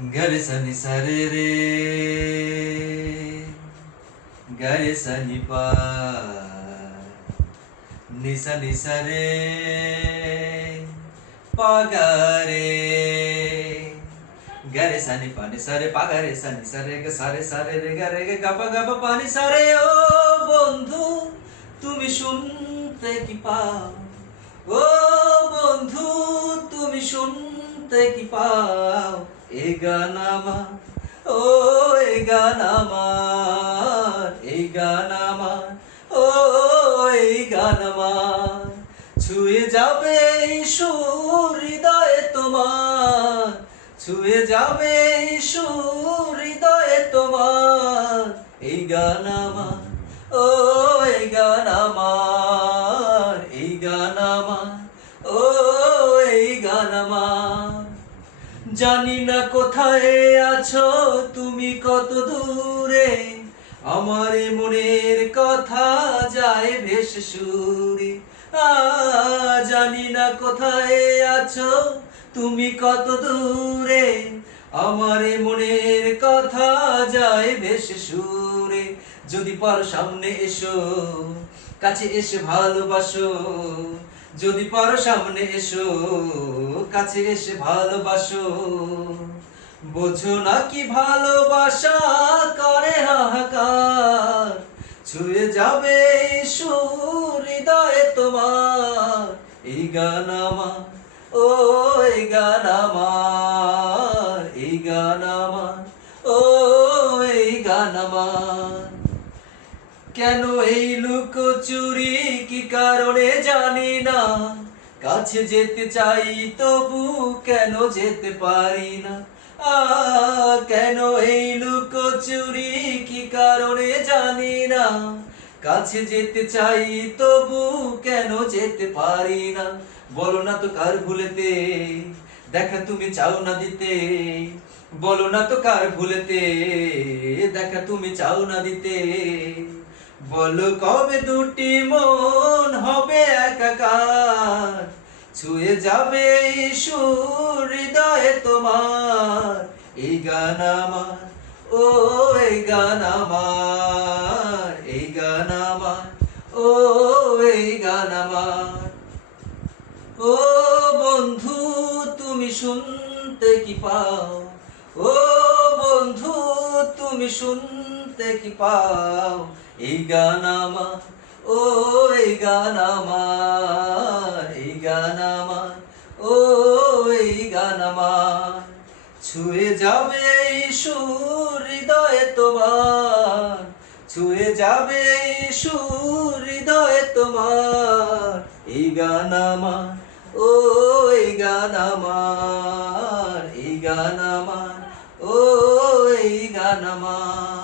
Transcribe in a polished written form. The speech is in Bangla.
Gare sani sare re, gare sani pa, nisa nisa re, pa gare, gare sani pa nisa re pa gare sani sare ge sare re gare ge gapa gapa pani sare ও বন্ধু তুমি শুনতে কি পাও ও বন্ধু তুমি শুনতে কি পাও এই গান আমার ও এই গান আমার এই গান আমার ও এই গান আমার ছুঁয়ে যাবে এই সুর হৃদয়ে তোমার ছুঁয়ে যাবে এই সুর হৃদয়ে তোমার এই গান আমার ও এই গান আমার এই গান আমার ও এই গান আমার জানি না কোথায় আছো তুমি কত দূরে আমার মনের কথা যায় ভেসে সুরে জানি না কোথায় আছো তুমি কত দূরে আমার মনের কথা যায় ভেসে সুরে যদি পারো সামনে এসো কাছে এসে ভালোবাসো যদি পারো সামনে এসো কাছে এসে ভালোবাসো বোঝো না কি ভালোবাসা করে হাহাকার ছুঁয়ে যাবে সুর হৃদয়ে তোমার এই গান আমার ও এই গান আমার এই গান আমার ও এই গান আমার কেন এই লুকোচুরি কি কারণে জানি না কাছে যেতে চাই তবু কেন যেতে পারি না কেন এই লুকোচুরি কি কারণে জানি না কাছে যেতে চাই তবু কেন যেতে পারি না বলো না তো কার ভুলেতে দেখা তুমি চাও না দিতে বলো না তো কার ভুলেতে দেখা তুমি চাও না দিতে বলো কবে দুটি মন হবে একাকার ছুঁয়ে যাবে সুর হৃদয়ে তোমার এই গান আমার ও এই গান আমার এই গান আমার ও এই গান আমার ও বন্ধু তুমি শুনতে কি পাও ও বন্ধু তুমি শুনতে কি পাও এই গান আমার ও এই গান আমার এই গান আমার ও এই গান আমার ছুঁয়ে যাবে এই সুর হৃদয়ে তোমার ছুঁয়ে যাবে এই সুর হৃদয়ে তোমার এই গান আমার ও এই গান আমার এই গান আমার ও এই গান আমার